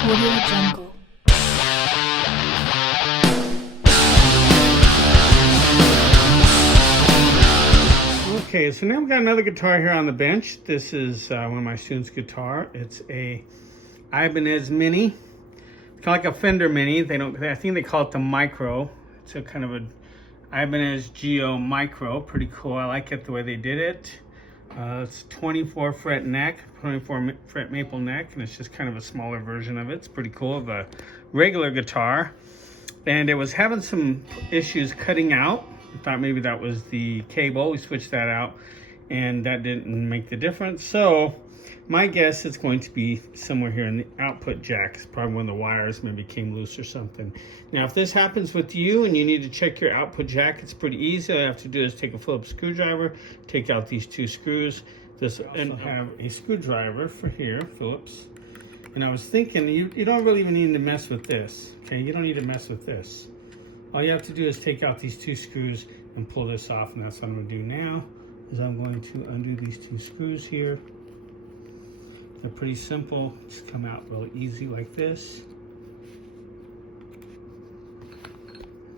Audio Jungle. Okay, so now we've got another guitar here on the bench. This is one of my students' guitar. It's a Ibanez Mini. It's kind of like a Fender Mini. I think they call it the Micro. It's a kind of a Ibanez Geo Micro. Pretty cool. I like it the way they did it. It's 24 fret neck, 24 fret maple neck, and it's just kind of a smaller version of it. It's pretty cool of a regular guitar. And it was having some issues cutting out. I thought maybe that was the cable. We switched that out and that didn't make the difference. So my guess it's going to be somewhere here in the output jack. It's probably one of the wires maybe came loose or something. Now if this happens with you and you need to check your output jack, it's pretty easy. All you have to do is take a Phillips screwdriver, take out these two screws. And have a screwdriver for here, Phillips. And I was thinking you don't really even need to mess with this. Okay, you don't need to mess with this. All you have to do is take out these two screws and pull this off, and that's what I'm going to do now. Is I'm going to undo these two screws here. They're pretty simple. Just come out real easy like this.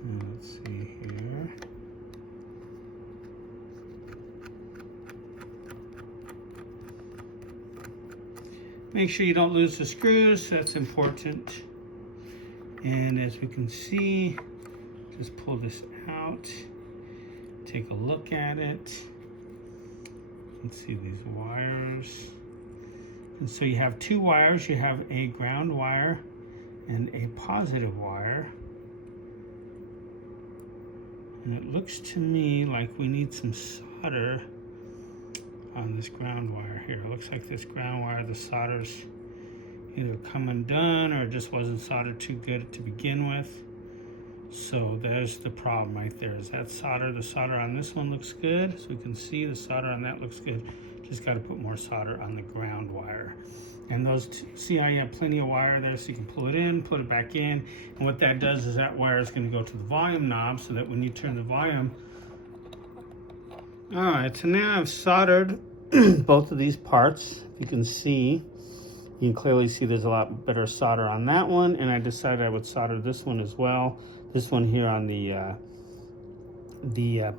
And let's see here. Make sure you don't lose the screws. That's important. And as we can see, just pull this out, take a look at it. Let's see these wires. And so you have two wires. You have a ground wire and a positive wire. And it looks to me like we need some solder on this ground wire here. It looks like this ground wire, the solder's either come undone or it just wasn't soldered too good to begin with. So there's the problem right there, is that solder. The solder on this one looks good, so we can see the solder on that looks good. Just got to put more solder on the ground wire. And those two, see how you have plenty of wire there, so you can pull it in, put it back in. And what that does is that wire is going to go to the volume knob, so that when you turn the volume. All right, so now I've soldered both of these parts. You can see, you can clearly see there's a lot better solder on that one, and I decided I would solder this one as well. This one here on the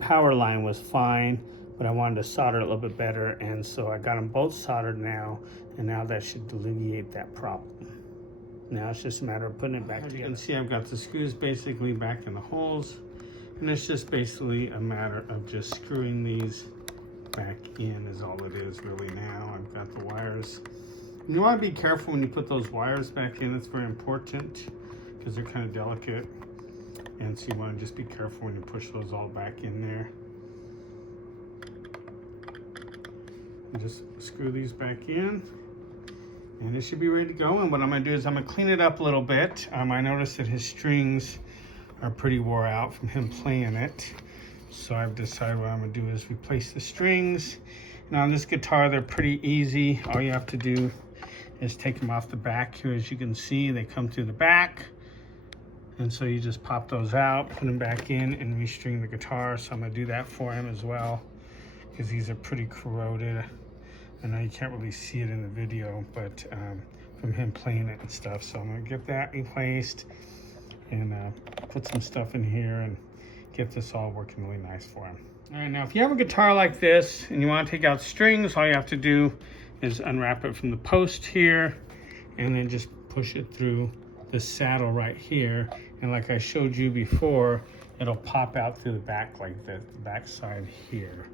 power line was fine, but I wanted to solder it a little bit better, and so I got them both soldered now, and now that should alleviate that problem. Now it's just a matter of putting it back together. You can see I've got the screws basically back in the holes, and it's just basically a matter of just screwing these back in is all it is really now. I've got the wires. And you want to be careful when you put those wires back in. It's very important because they're kind of delicate. And so you want to just be careful when you push those all back in there. And just screw these back in. And it should be ready to go. And what I'm going to do is I'm going to clean it up a little bit. I noticed that his strings are pretty wore out from him playing it. So I've decided what I'm going to do is replace the strings. And on this guitar, they're pretty easy. All you have to do is take them off the back here. As you can see, they come through the back. And so you just pop those out, put them back in, and restring the guitar. So I'm going to do that for him as well, because these are pretty corroded. I know you can't really see it in the video, but from him playing it and stuff. So I'm going to get that replaced and put some stuff in here and get this all working really nice for him. All right, now if you have a guitar like this and you want to take out strings, all you have to do is unwrap it from the post here and then just push it through the saddle right here. And like I showed you before, it'll pop out through the back like that, the back side here.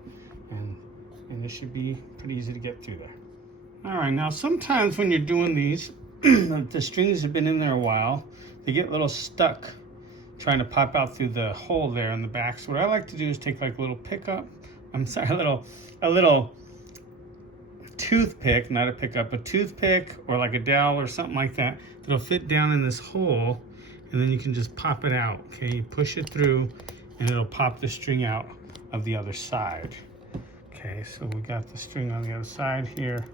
And it should be pretty easy to get through there. All right, now sometimes when you're doing these, the strings have been in there a while, they get a little stuck trying to pop out through the hole there in the back. So what I like to do is take like a little pickup, a little toothpick, not a pickup, a toothpick or like a dowel or something like that that'll fit down in this hole, and then you can just pop it out. Okay, you push it through and it'll pop the string out of the other side. Okay, so we got the string on the other side here.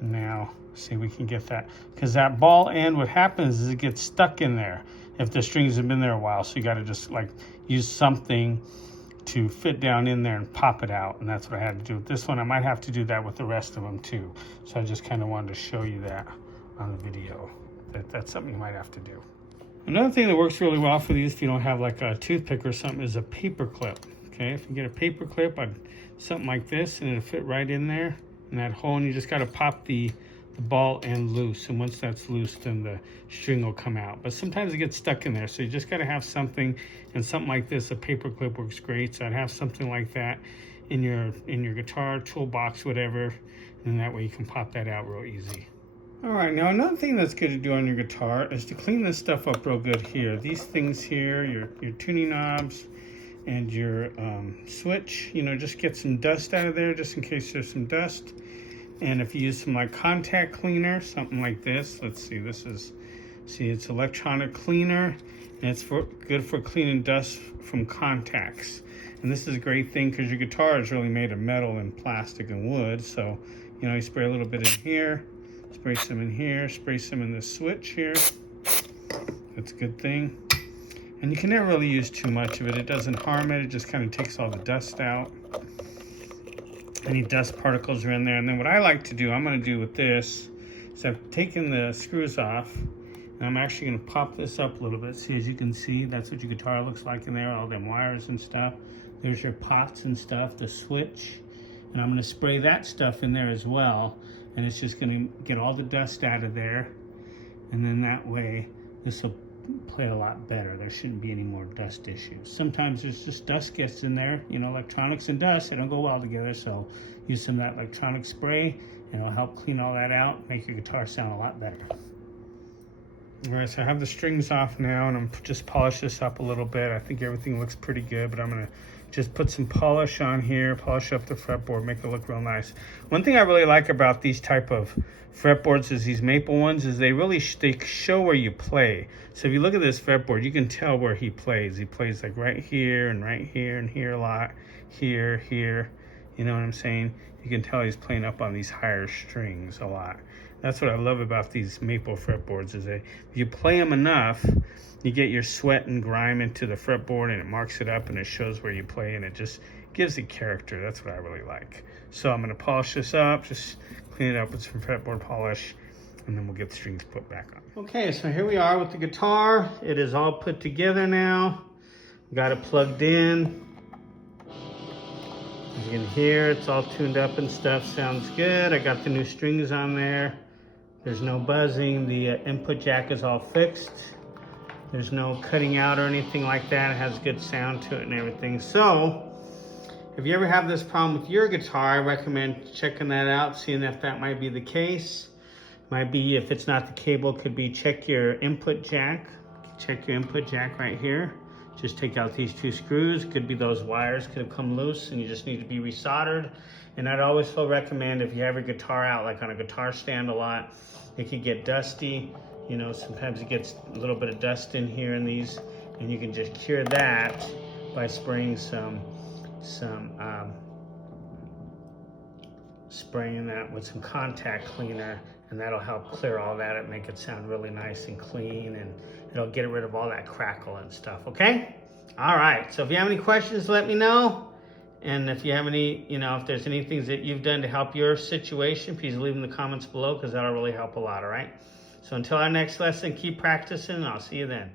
Now, see, we can get that, because that ball end, what happens is it gets stuck in there if the strings have been there a while. So you got to just like use something to fit down in there and pop it out. And that's what I had to do with this one. I might have to do that with the rest of them too. So I just kind of wanted to show you that on the video. that's something you might have to do. Another thing that works really well for these, if you don't have like a toothpick or something, is a paper clip. Okay, if you get a paper clip, something like this, and it'll fit right in there in that hole, and you just got to pop the ball end loose, and once that's loose, then the string will come out. But sometimes it gets stuck in there, so you just got to have something, and something like this, a paper clip works great. So I'd have something like that in your guitar toolbox, whatever, and that way you can pop that out real easy. All right, now another thing that's good to do on your guitar is to clean this stuff up real good here. These things here, your tuning knobs and your switch, you know, just get some dust out of there just in case there's some dust. And if you use some like contact cleaner, something like this, let's see, it's electronic cleaner, and it's good for cleaning dust from contacts. And this is a great thing because your guitar is really made of metal and plastic and wood. So, you know, you spray a little bit in here, spray some in here, spray some in the switch here. That's a good thing. And you can never really use too much of it. It doesn't harm it. It just kind of takes all the dust out. Any dust particles are in there. And then what I like to do, I'm going to do with this, is I've taken the screws off, and I'm actually going to pop this up a little bit. See, as you can see, that's what your guitar looks like in there, all them wires and stuff. There's your pots and stuff, the switch. And I'm going to spray that stuff in there as well. And it's just going to get all the dust out of there. And then that way, this will play a lot better. There shouldn't be any more dust issues. Sometimes there's just dust gets in there. You know, electronics and dust, they don't go well together. So use some of that electronic spray, and it'll help clean all that out, make your guitar sound a lot better. All right, so I have the strings off now, and I'm just polish this up a little bit. I think everything looks pretty good, but I'm gonna just put some polish on here, polish up the fretboard, make it look real nice. One thing I really like about these type of fretboards is these maple ones, is they show where you play. So if you look at this fretboard, you can tell where he plays. He plays like right here and here a lot, here. You know what I'm saying? You can tell he's playing up on these higher strings a lot. That's what I love about these maple fretboards, is that if you play them enough, you get your sweat and grime into the fretboard, and it marks it up and it shows where you play, and it just gives it character. That's what I really like. So I'm going to polish this up, just clean it up with some fretboard polish, and then we'll get the strings put back on. Okay, so here we are with the guitar. It is all put together now. Got it plugged in. You can hear it's all tuned up and stuff. Sounds good. I got the new strings on there. There's no buzzing. The input jack is all fixed. There's no cutting out or anything like that. It has good sound to it and everything. So if you ever have this problem with your guitar, I recommend checking that out, seeing if that might be the case. Might be, if it's not the cable, could be check your input jack. Check your input jack right here. Just take out these two screws. Could be those wires could have come loose and you just need to be resoldered. And I'd always still recommend, if you have your guitar out, like on a guitar stand a lot, it could get dusty. You know, sometimes it gets a little bit of dust in here in these, and you can just cure that by spraying spraying that with some contact cleaner, and that'll help clear all that and make it sound really nice and clean, and it'll get rid of all that crackle and stuff, okay? All right, so if you have any questions, let me know. And if you have any, you know, if there's any things that you've done to help your situation, please leave them in the comments below, because that'll really help a lot, all right? So until our next lesson, keep practicing, and I'll see you then.